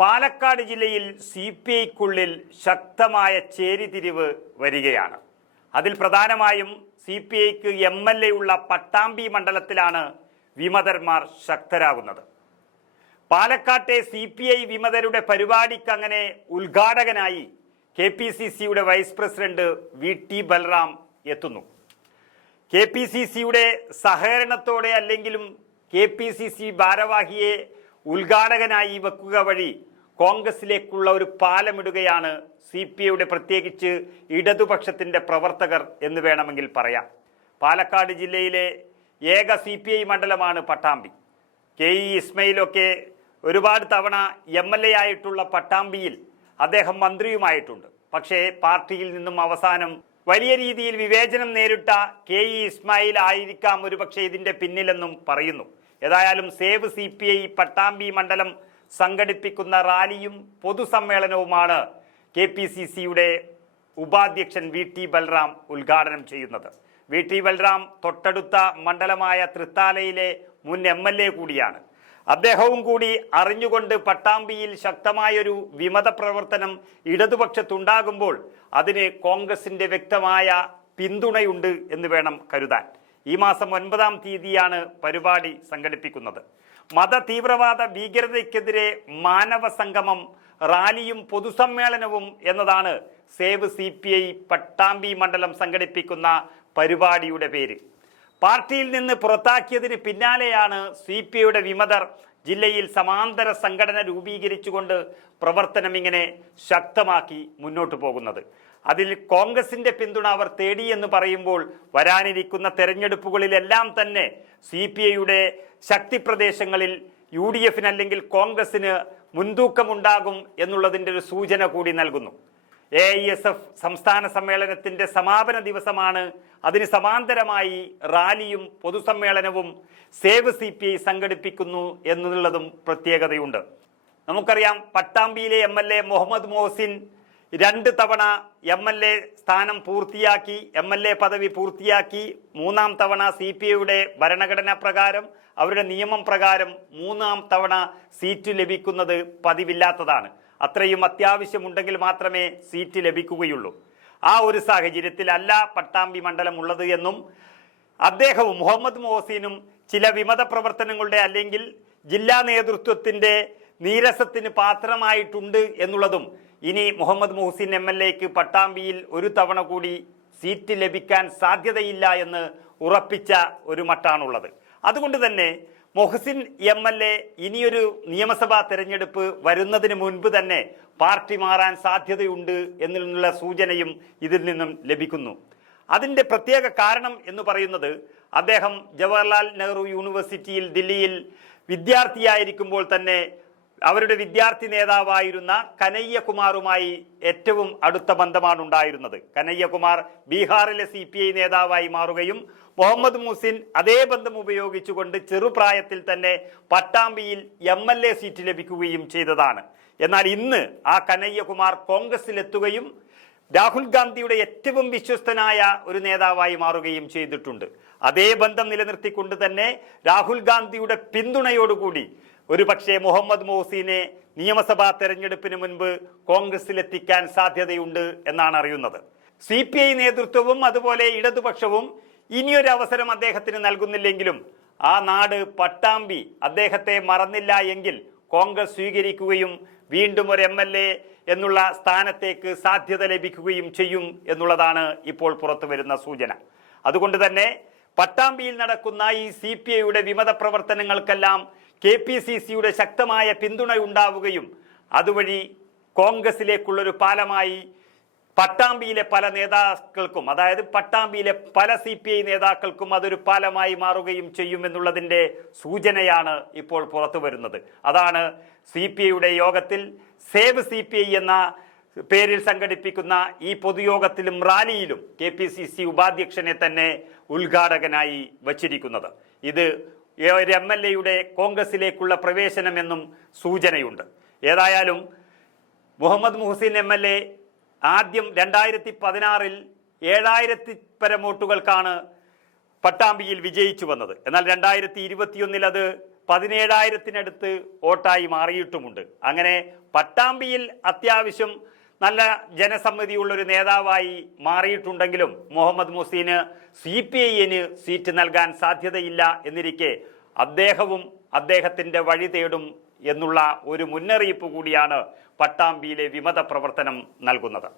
പാലക്കാട് ജില്ലയിൽ CPIക്കുള്ളിൽ ശക്തമായ ചേരിതിരിവ് വരികയാണ്. അതിൽ പ്രധാനമായും CPIക്ക് MLA ഉള്ള പട്ടാമ്പി മണ്ഡലത്തിലാണ് വിമതന്മാർ ശക്തരാകുന്നത്. പാലക്കാട്ടെ CPI വിമതരുടെ പരിപാടിക്ക് അങ്ങനെ ഉദ്ഘാടകനായി KPCCയുടെ വൈസ് പ്രസിഡന്റ് VT ബൽറാം എത്തുന്നു. KPCCയുടെ സഹകരണത്തോടെ അല്ലെങ്കിലും KPCC ഭാരവാഹിയെ ഉദ്ഘാടകനായി വെക്കുക വഴി കോൺഗ്രസിലേക്കുള്ള ഒരു പാലമിടുകയാണ് CPIയുടെ പ്രത്യേകിച്ച് ഇടതുപക്ഷത്തിൻ്റെ പ്രവർത്തകർ എന്ന് വേണമെങ്കിൽ പറയാം. പാലക്കാട് ജില്ലയിലെ ഏക CPI മണ്ഡലമാണ് പട്ടാമ്പി. KE ഇസ്മയിലൊക്കെ ഒരുപാട് തവണ MLA ആയിട്ടുള്ള പട്ടാമ്പിയിൽ അദ്ദേഹം മന്ത്രിയുമായിട്ടുണ്ട്. പക്ഷേ പാർട്ടിയിൽ നിന്നും അവസാനം വലിയ രീതിയിൽ വിവേചനം നേരിട്ട KE ഇസ്മായിൽ ആയിരിക്കാം ഒരുപക്ഷെ ഇതിൻ്റെ പിന്നിലെന്നും പറയുന്നു. ഏതായാലും സേവ് CPI പട്ടാമ്പി മണ്ഡലം സംഘടിപ്പിക്കുന്ന റാലിയും പൊതുസമ്മേളനവുമാണ് KPCCയുടെ ഉപാധ്യക്ഷൻ VT ബൽറാം ഉദ്ഘാടനം ചെയ്യുന്നത്. VT ബൽറാം തൊട്ടടുത്ത മണ്ഡലമായ തൃത്താലയിലെ മുൻ MLA കൂടിയാണ്. അദ്ദേഹവും കൂടി അറിഞ്ഞുകൊണ്ട് പട്ടാമ്പിയിൽ ശക്തമായൊരു വിമത പ്രവർത്തനം ഇടതുപക്ഷത്തുണ്ടാകുമ്പോൾ അതിന് കോൺഗ്രസിൻ്റെ വ്യക്തമായ പിന്തുണയുണ്ട് എന്ന് വേണം കരുതാൻ. ഈ മാസം 9-ാം തീയതിയാണ് പരിപാടി സംഘടിപ്പിക്കുന്നത്. മത തീവ്രവാദ ഭീകരതയ്ക്കെതിരെ മാനവ സംഗമം, റാലിയും പൊതുസമ്മേളനവും എന്നതാണ് സേവ് CPI പട്ടാമ്പി മണ്ഡലം സംഘടിപ്പിക്കുന്ന പരിപാടിയുടെ പേര്. പാർട്ടിയിൽ നിന്ന് പുറത്താക്കിയതിന് പിന്നാലെയാണ് CPIയുടെ വിമതർ ജില്ലയിൽ സമാന്തര സംഘടന രൂപീകരിച്ചുകൊണ്ട് പ്രവർത്തനം ഇങ്ങനെ ശക്തമാക്കി മുന്നോട്ട് പോകുന്നത്. അതിൽ കോൺഗ്രസിൻ്റെ പിന്തുണ അവർ തേടിയെന്ന് പറയുമ്പോൾ വരാനിരിക്കുന്ന തെരഞ്ഞെടുപ്പുകളിലെല്ലാം തന്നെ CPIയുടെ ശക്തി പ്രദേശങ്ങളിൽ UDFന് അല്ലെങ്കിൽ കോൺഗ്രസിന് മുൻതൂക്കമുണ്ടാകും എന്നുള്ളതിൻ്റെ ഒരു സൂചന കൂടി നൽകുന്നു. AISF സംസ്ഥാന സമ്മേളനത്തിൻ്റെ സമാപന ദിവസമാണ്. അതിന് സമാന്തരമായി റാലിയും പൊതുസമ്മേളനവും സേവ് CPI സംഘടിപ്പിക്കുന്നു എന്നുള്ളതും പ്രത്യേകതയുണ്ട്. നമുക്കറിയാം, പട്ടാമ്പിയിലെ MLA മുഹമ്മദ് മോഹസിൻ 2 തവണ MLA സ്ഥാനം പൂർത്തിയാക്കി, MLA പദവി പൂർത്തിയാക്കി. 3-ാം തവണ CPIയുടെ ഭരണഘടനാ പ്രകാരം, അവരുടെ നിയമം പ്രകാരം 3-ാം തവണ സീറ്റ് ലഭിക്കുന്നത് പതിവില്ലാത്തതാണ്. അത്രയും അത്യാവശ്യമുണ്ടെങ്കിൽ മാത്രമേ സീറ്റ് ലഭിക്കുകയുള്ളൂ. ആ ഒരു സാഹചര്യത്തിലല്ല പട്ടാമ്പി മണ്ഡലം ഉള്ളത് എന്നും അദ്ദേഹവും മുഹമ്മദ് മോഹസിനും ചില വിമത പ്രവർത്തനങ്ങളുടെ അല്ലെങ്കിൽ ജില്ലാ നേതൃത്വത്തിൻ്റെ നീരസത്തിന് പാത്രമായിട്ടുണ്ട് എന്നുള്ളതും ഇനി മുഹമ്മദ് മോഹസിൻ MLAക്ക് പട്ടാമ്പിയിൽ ഒരു തവണ കൂടി സീറ്റ് ലഭിക്കാൻ സാധ്യതയില്ല എന്ന് ഉറപ്പിച്ച ഒരു മട്ടാണുള്ളത്. അതുകൊണ്ട് തന്നെ മൊഹസിൻ MLA ഇനിയൊരു നിയമസഭാ തെരഞ്ഞെടുപ്പ് വരുന്നതിന് മുൻപ് തന്നെ പാർട്ടി മാറാൻ സാധ്യതയുണ്ട് എന്നുള്ള സൂചനയും ഇതിൽ നിന്നും ലഭിക്കുന്നു. അതിൻ്റെ പ്രത്യേക കാരണം എന്ന് പറയുന്നത്, അദ്ദേഹം ജവഹർലാൽ നെഹ്റു യൂണിവേഴ്സിറ്റിയിൽ ദില്ലിയിൽ വിദ്യാർത്ഥിയായിരിക്കുമ്പോൾ തന്നെ അവരുടെ വിദ്യാർത്ഥി നേതാവായിരുന്ന കനയ്യകുമാറുമായി ഏറ്റവും അടുത്ത ബന്ധമാണ് ഉണ്ടായിരുന്നത്. കനയ്യകുമാർ ബീഹാറിലെ CPI നേതാവായി മാറുകയും മുഹമ്മദ് മുഹസിൻ അതേ ബന്ധം ഉപയോഗിച്ചുകൊണ്ട് ചെറുപ്രായത്തിൽ തന്നെ പട്ടാമ്പിയിൽ MLA സീറ്റ് ലഭിക്കുകയും ചെയ്തതാണ്. എന്നാൽ ഇന്ന് ആ കനയ്യകുമാർ കോൺഗ്രസിലെത്തുകയും രാഹുൽ ഗാന്ധിയുടെ ഏറ്റവും വിശ്വസ്തനായ ഒരു നേതാവായി മാറുകയും ചെയ്തിട്ടുണ്ട്. അതേ ബന്ധം നിലനിർത്തിക്കൊണ്ട് തന്നെ രാഹുൽ ഗാന്ധിയുടെ പിന്തുണയോടുകൂടി ഒരു പക്ഷേ മുഹമ്മദ് മോഹസിനെ നിയമസഭാ തെരഞ്ഞെടുപ്പിന് മുൻപ് കോൺഗ്രസിലെത്തിക്കാൻ സാധ്യതയുണ്ട് എന്നാണ് അറിയുന്നത്. CPI നേതൃത്വവും അതുപോലെ ഇടതുപക്ഷവും ഇനിയൊരു അവസരം അദ്ദേഹത്തിന് നൽകുന്നില്ലെങ്കിലും ആ നാട് പട്ടാമ്പി അദ്ദേഹത്തെ മറന്നില്ല എങ്കിൽ കോൺഗ്രസ് സ്വീകരിക്കുകയും വീണ്ടും ഒരു MLA എന്നുള്ള സ്ഥാനത്തേക്ക് സാധ്യത ലഭിക്കുകയും ചെയ്യും എന്നുള്ളതാണ് ഇപ്പോൾ പുറത്തു വരുന്ന സൂചന. അതുകൊണ്ട് തന്നെ പട്ടാമ്പിയിൽ നടക്കുന്ന ഈ CPIയുടെ വിമത പ്രവർത്തനങ്ങൾക്കെല്ലാം KPCCയുടെ ശക്തമായ പിന്തുണ ഉണ്ടാവുകയും അതുവഴി കോൺഗ്രസിലേക്കുള്ളൊരു പാലമായി പട്ടാമ്പിയിലെ പല നേതാക്കൾക്കും, അതായത് പട്ടാമ്പിയിലെ പല CPI നേതാക്കൾക്കും അതൊരു പാലമായി മാറുകയും ചെയ്യുമെന്നുള്ളതിൻ്റെ സൂചനയാണ് ഇപ്പോൾ പുറത്തു വരുന്നത്. അതാണ് CPIയുടെ യോഗത്തിൽ സേവ് CPI എന്ന പേരിൽ സംഘടിപ്പിക്കുന്ന ഈ പൊതുയോഗത്തിലും റാലിയിലും KPCC ഉപാധ്യക്ഷനെ തന്നെ ഉദ്ഘാടകനായി വച്ചിരിക്കുന്നത്. ഇത് ഒരു MLAയുടെ കോൺഗ്രസിലേക്കുള്ള പ്രവേശനമെന്നും സൂചനയുണ്ട്. ഏതായാലും മുഹമ്മദ് മുഹസിൻ MLA ആദ്യം 2016-ൽ 7000 പരം വോട്ടുകൾക്കാണ് പട്ടാമ്പിയിൽ വിജയിച്ചു വന്നത്. എന്നാൽ 2021-ൽ അത് 17,000-നടുത്ത് വോട്ടായി മാറിയിട്ടുമുണ്ട്. അങ്ങനെ പട്ടാമ്പിയിൽ അത്യാവശ്യം നല്ല ജനസമ്മതിയുള്ളൊരു നേതാവായി മാറിയിട്ടുണ്ടെങ്കിലും മുഹമ്മദ് മുഹ്സിന് CPI-ന് സീറ്റ് നൽകാൻ സാധ്യതയില്ല എന്നിരിക്കെ അദ്ദേഹവും അദ്ദേഹത്തിൻ്റെ വഴി തേടും എന്നുള്ള ഒരു മുന്നറിയിപ്പ് കൂടിയാണ് പട്ടാമ്പിയിലെ വിമത പ്രവർത്തനം നൽകുന്നത്.